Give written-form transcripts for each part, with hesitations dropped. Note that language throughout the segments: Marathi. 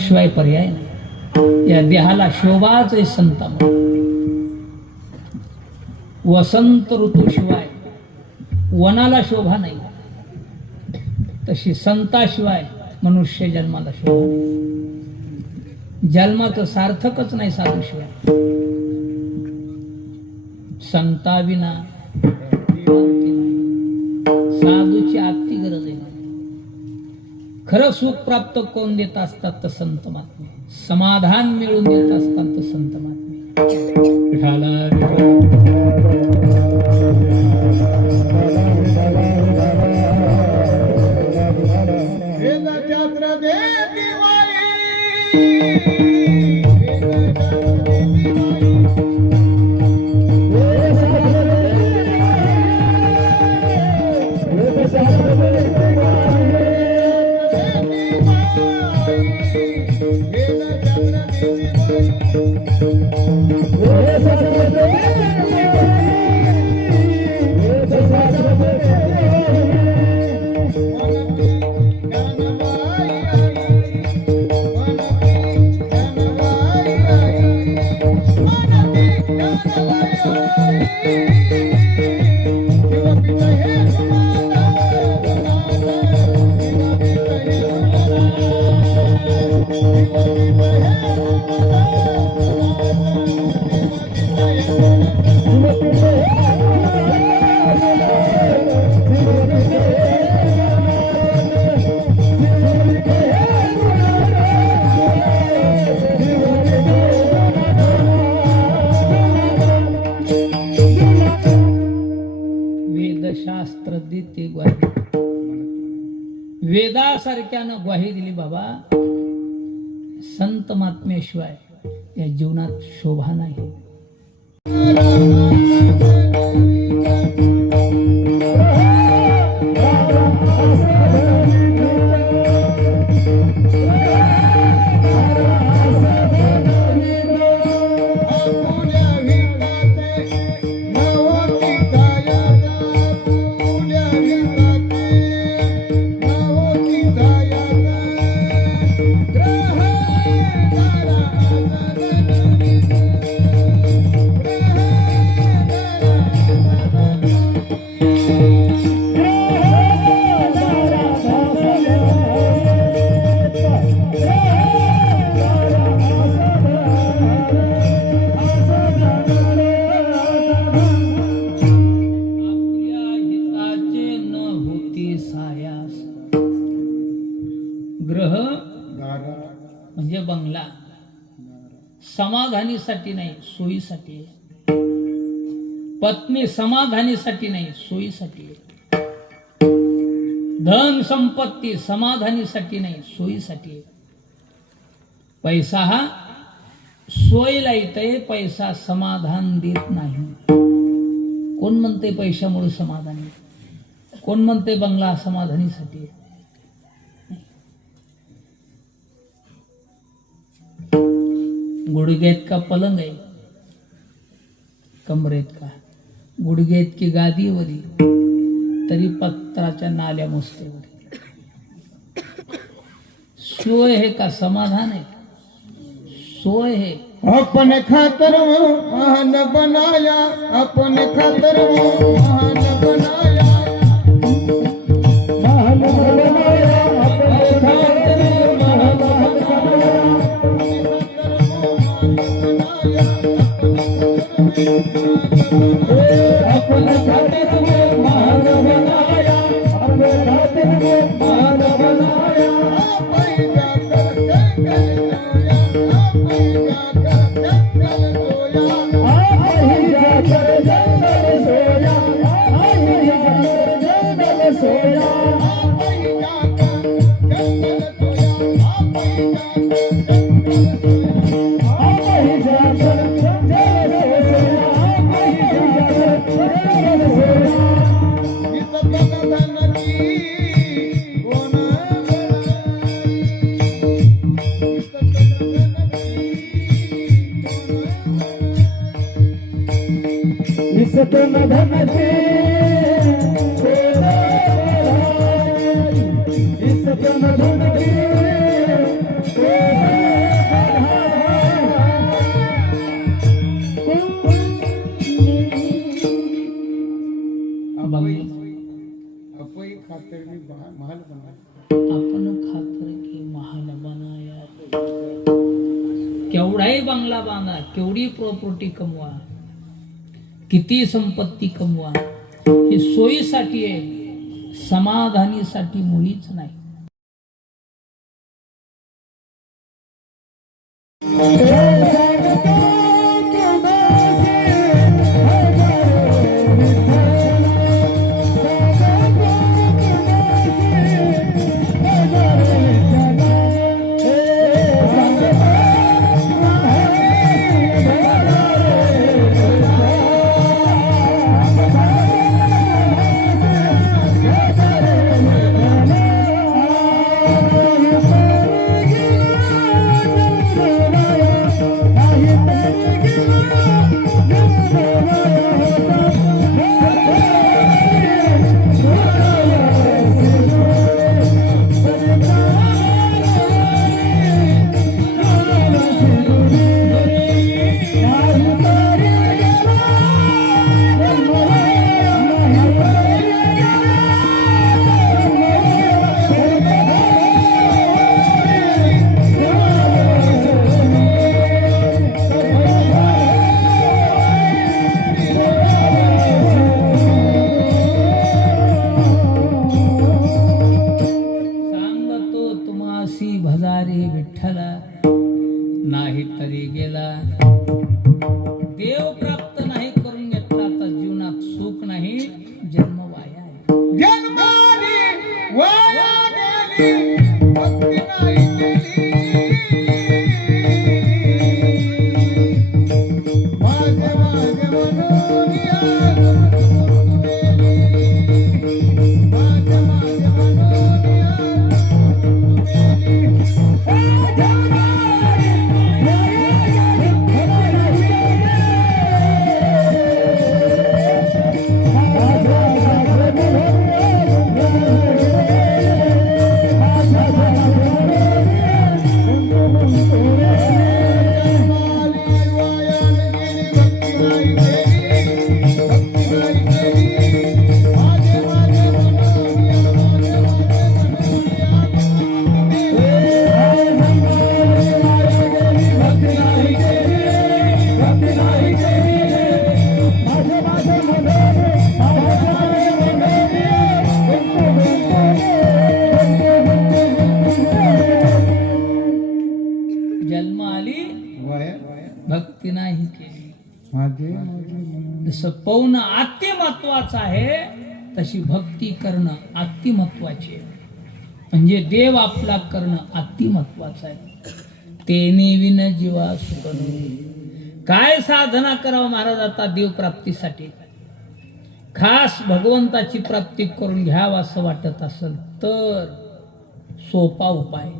शिवाय पर्याय नाही. या देहाला शोभाच आहे संतांना. वसंत ऋतूशिवाय वनाला शोभा नाही, तशी संताशिवाय मनुष्य जन्माला शोभा नाही. जन्माचं सार्थकच नाही साधूशिवाय. संताविना साधूची आत्ती गरज आहे. खरं सुख प्राप्त कोण देत असतात तर संत महात्मे. समाधान मिळून देत असतात तर संत महात्मे. वेदशास्त्र देते ग्वाही. वेदासारख्यानं ग्वाही दिली बाबा, संत महात्म्याशिवाय या जीवनात शोभा नाही. ग्रह म्हणजे बंगला समाधानीसाठी नाही, सोयीसाठी. पत्नी समाधानीसाठी नाही, सोयीसाठी. धन संपत्ती समाधानीसाठी नाही, सोयीसाठी. पैसा हा सोयीला येतोय, पैसा समाधान देत नाही. कोण म्हणते पैशामुळे समाधानी, कोण म्हणते बंगला समाधानीसाठी. गुडघ्यात का पलंग आहे, कमरेत का, गुडघ्यात की गादीवरी, तरी पत्राच्या नाल्या मुस्तेवरी. सोय है का समाधान है, सोय है. अपने खातर महान बनाया, अपने खातर महान बनाया, महान बनाया, अपने खातर महान बनाया, अपने खातिर में महान बनाया, अपने खातिर में महान बनाया. आई जाकर जंगल सोया, आई जाकर जंगल सोया, आई जाकर जंगल सोया, आई जाकर जंगल सोया. इसतन धन से इसतन धन से केवढाही बंगला बांधा, केवढी प्रॉपर्टी कमवा, किती संपत्ती कमवा, हे सोयीसाठी आहे, समाधानीसाठी मुळीच नाही. भजारे विठ्ठला, नाही तरी गेला. देव प्राप्त नाही करून घेतला तर जीवनात सुख नाही, जन्म वाया आहे. जन्माने वाया गेली, भक्ती नाही केली. माझे माझे म्हणून या माझे माझे म्हणून भक्ती नाही केली. जसं पौन अति महत्वाचं आहे, तशी भक्ती करणं अति महत्वाची आहे. म्हणजे देव आपला करणं अति महत्वाचं आहे. तेने विन जीवा सुख नाही. काय साधना करावं महाराज आता देव प्राप्तीसाठी? खास भगवंताची प्राप्ती करून घ्यावं असं वाटत असेल तर सोपा उपाय.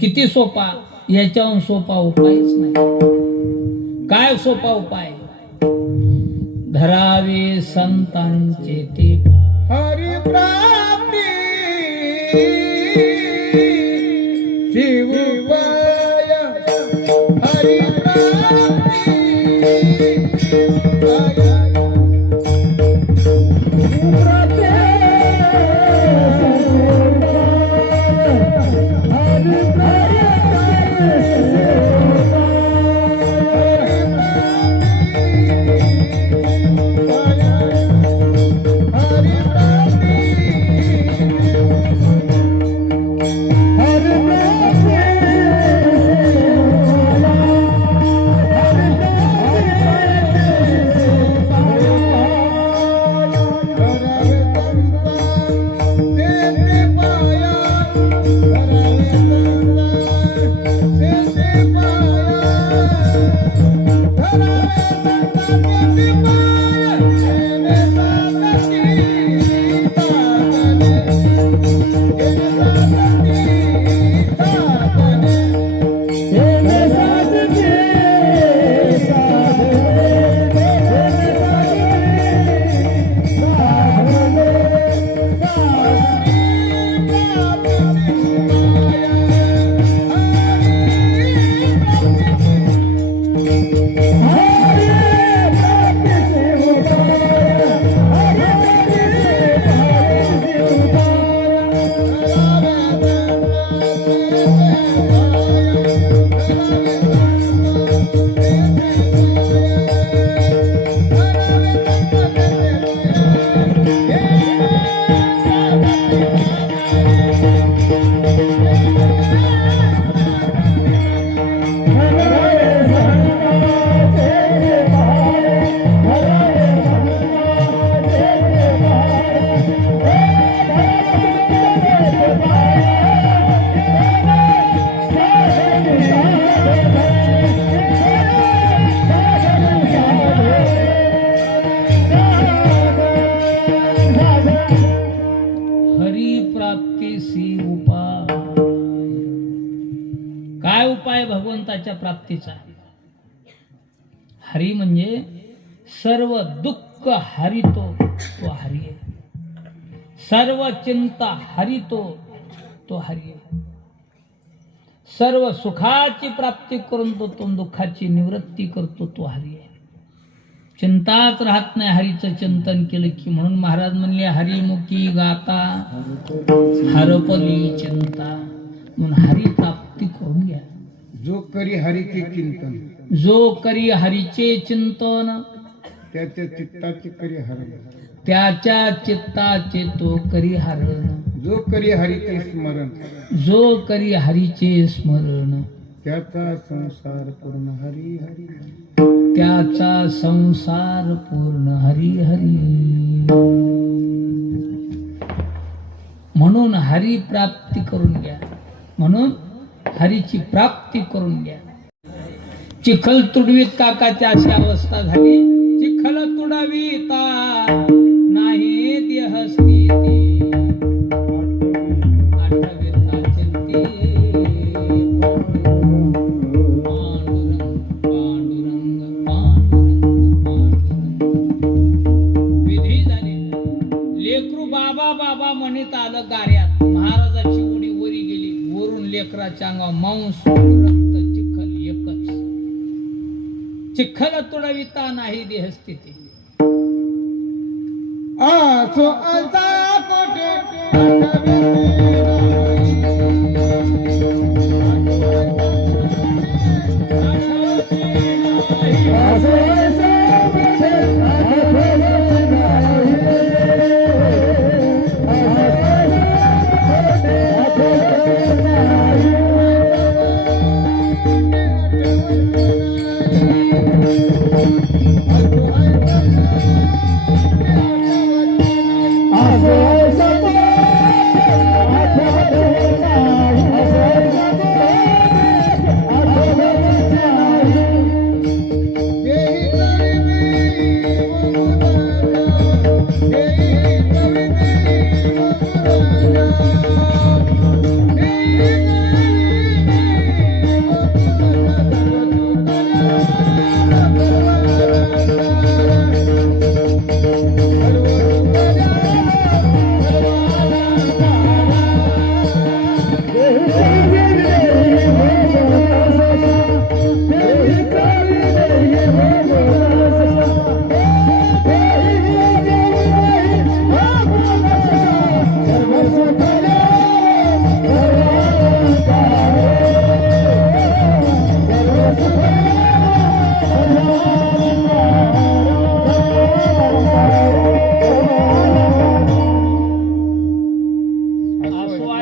किती सोपा? याच्याहून सोपा उपायच नाही. काय सोपा उपाय? धरावे संतांचे ते हरी प्राप्ती, शिव उपाय हरी प्राप्ती. Hare काय उपाय भगवंताच्या प्राप्तीचा? हरी म्हणजे सर्व दुःख हरितो तो हरी आहे, सर्व चिंता हरितो तो हरी आहे, सर्व सुखाची प्राप्ती करून तो दुःखाची निवृत्ती करतो तो हरी आहे. चिंताच राहत नाही हरीचं चिंतन केलं की. म्हणून महाराज म्हणले हरिमुखी गाता हरपली चिंता. म्हणून हरी प्राप्ती करून घ्या. जो करी हरीचे चिंतन, जो करी हरीचे चिंतन, त्याच्या चित्ताचे करी हरण, त्याच्या चित्ताचे तो करी हरण. जो करी हरीचे स्मरण, जो करी हरीचे स्मरण, त्याचा संसार पूर्ण हरी हरी, त्याचा संसार पूर्ण हरी हरी. म्हणून हरी प्राप्ती करून घ्या. म्हणून हरीची प्राप्ती करून घ्या. चिखल तुडवीत काकाची अशी अवस्था झाली. चिखल तुडवीता नाही देह स्थिती, आठविता चिंती पांडुरंग पांडुरंग पांडुरंग पांडुरंग. विधी झाली. लेकरू बाबा बाबा म्हणत आलं गाऱ्यात. महाराजाची उडी वरी गेली. वरून लेकराच्या अंगावर मांस रक्त चिखल एकच. चिखल तुडविता नाही देहस्थिती. आसो आलता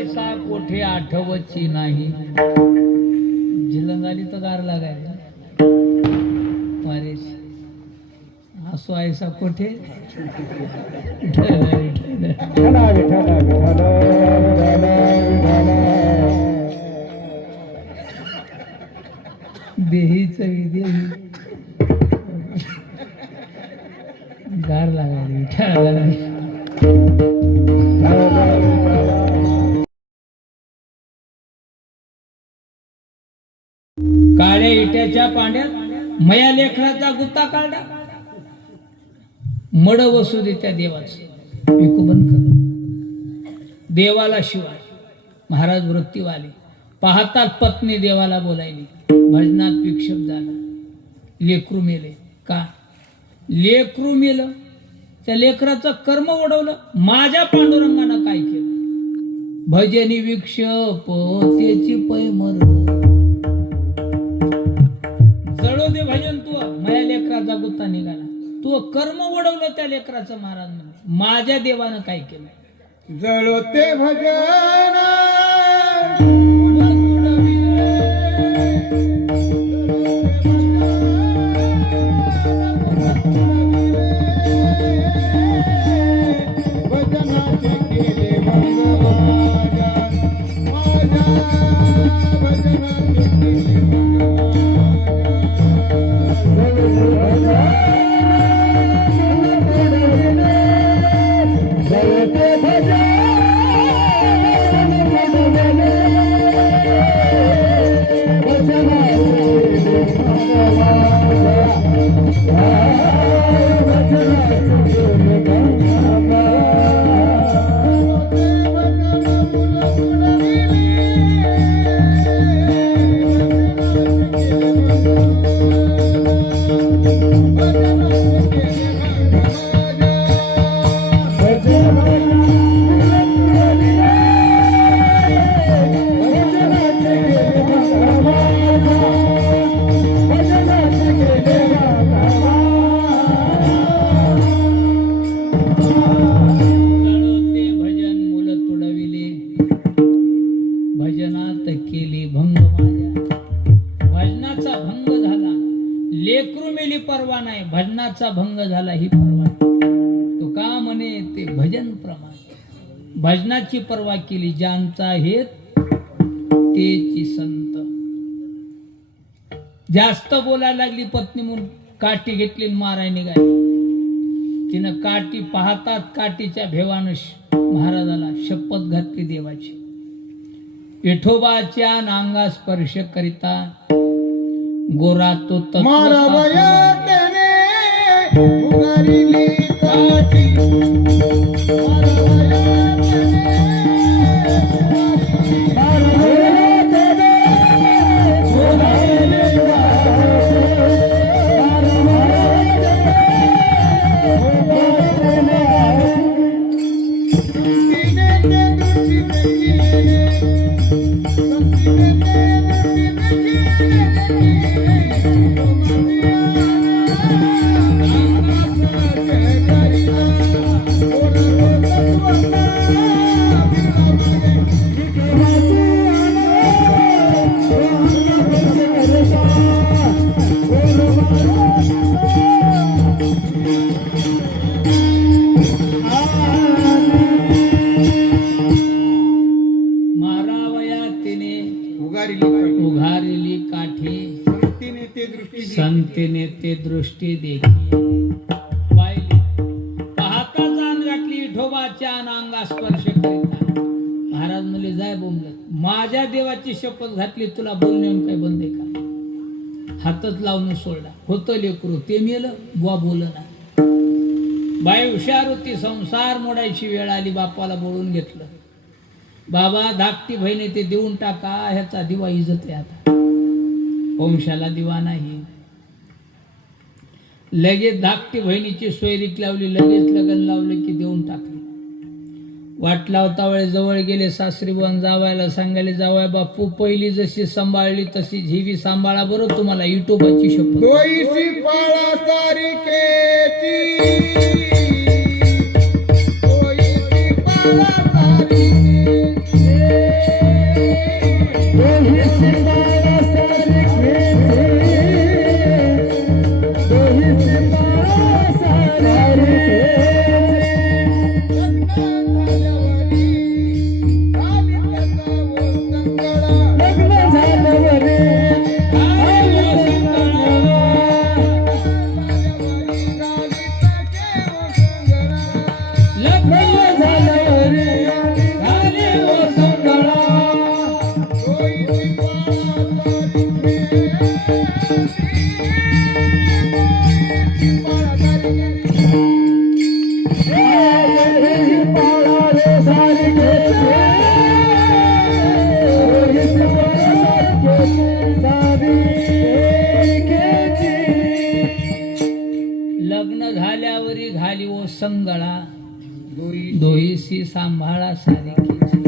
कोटे कोठे आठवची नाही. झिलंगाली तर गार लागायला वारेश. असो ऐसा कोठे देहीच देही गार लागायला. काळ्या इट्याच्या पाण्यात मया लेकराचा गुत्ता काढला. मड वसू दे त्या देवाचं. पिकू बंद कर. देवाला शिवाय महाराज वृत्तीवाले पाहतात. पत्नी देवाला बोलायली. भजनात विक्षेप झाला. लेकरू मेले. का लेकरू मेलं? त्या लेकराचं कर्म उडवलं. माझ्या पांडुरंगानं काय केलं? भजनी विक्षेप त्याची पै मर. जळो दे भजन तू. माझ्या लेकराचा गुत्ता निघाला. तू कर्म उडवलं त्या लेकराचं. महाराज म्हणजे माझ्या देवानं काय केलं? जळो ते भजन ते भजन मुलं तुडविले, भजनात केली भंग माझ्या. भजनाचा भंग झाला, लेकरू मेली परवा नाही, भजनाचा भंग झाला ही परवा नाही. तो का म्हणे ते भजन प्रमाण. भजनाची परवा केली, ज्यांचा हेत तेची संत. जास्त बोलायला लागली पत्नी म्हणून काठी घेतली आणि माराय निघाली. तिनं काठी पाहतात काठीच्या भेवानं महाराजाला शपथ घातली देवाची. विठोबाच्या नांगा स्पर्श करिता गोरा तो मारावया तिने उघारिली काठी, संतीने ते दृष्टी देखी पाहिली. पाहता जाण घातली विठोबाच्या अंगा स्पर्श करिता. महाराज म्हणले जाय बोंबलत, माझ्या देवाची शपथ घातली, तुला बोलणे काय बंद आहे का. हातच लावून सोडला. होतं लेकरू ते मेलं, बुवा बोलना. बाई हुशार होती, संसार मोडायची वेळ आली, बापाला बोलून घेतलं. बाबा धाकटी बहिणी ते देऊन टाका, ह्याचा दिवा इजत आहे आता, वंशाला दिवा नाही. लगेच धाकटी बहिणीची सोयरीक लावली, लगेच लग्न लावलं की देऊन टाकली. वाट लावता वेळे जवळ गेले सासरी बन जावायला सांगायला, जावाय बापू पहिली जशी सांभाळली तशी झीवी सांभाळा बरं, तुम्हाला युट्यूबाची शपथ. लग्न झाल्यावरी घाली ओ संगळा, दोहीशी सांभाळा सारिकेची.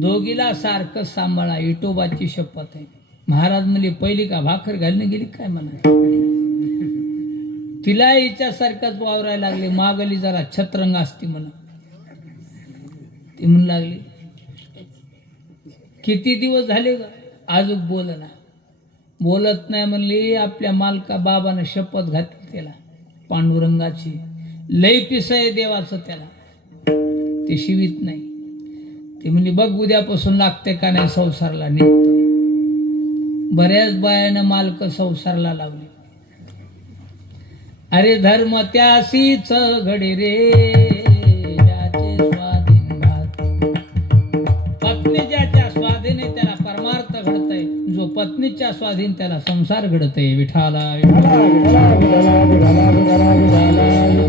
दोघीला सारखं सांभाळा, विठोबाची शपथ आहे. महाराज म्हणले पहिली का भाकर घालणं गेली काय म्हणा. तिला हिच्यासारखंच वावरायला लागले, मागली जरा छत्रंग असती म्हणा. ती म्हणू लागली किती दिवस झाले ग अजून बोलना. बोलत नाही म्हणली. आपल्या मालका बाबानं शपथ घातली त्याला पांडुरंगाची, लय पिसय देवाचं त्याला, ते शिवीत नाही. ते म्हणली बघ उद्यापासून लागते का नाही संसारला निघतो. बऱ्याच बायानं मालक संसारला लावली. अरे धर्म त्यासीच घडे रे, ज्याचे स्वाधीन भात. पत्नी ज्याच्या स्वाधीने त्याला परमार्थ घडतय. आहे. जो पत्नीच्या स्वाधीन त्याला संसार घडते. विठाला विठाला, विठाला, विठाला, विठाला, विठाला, विठाला.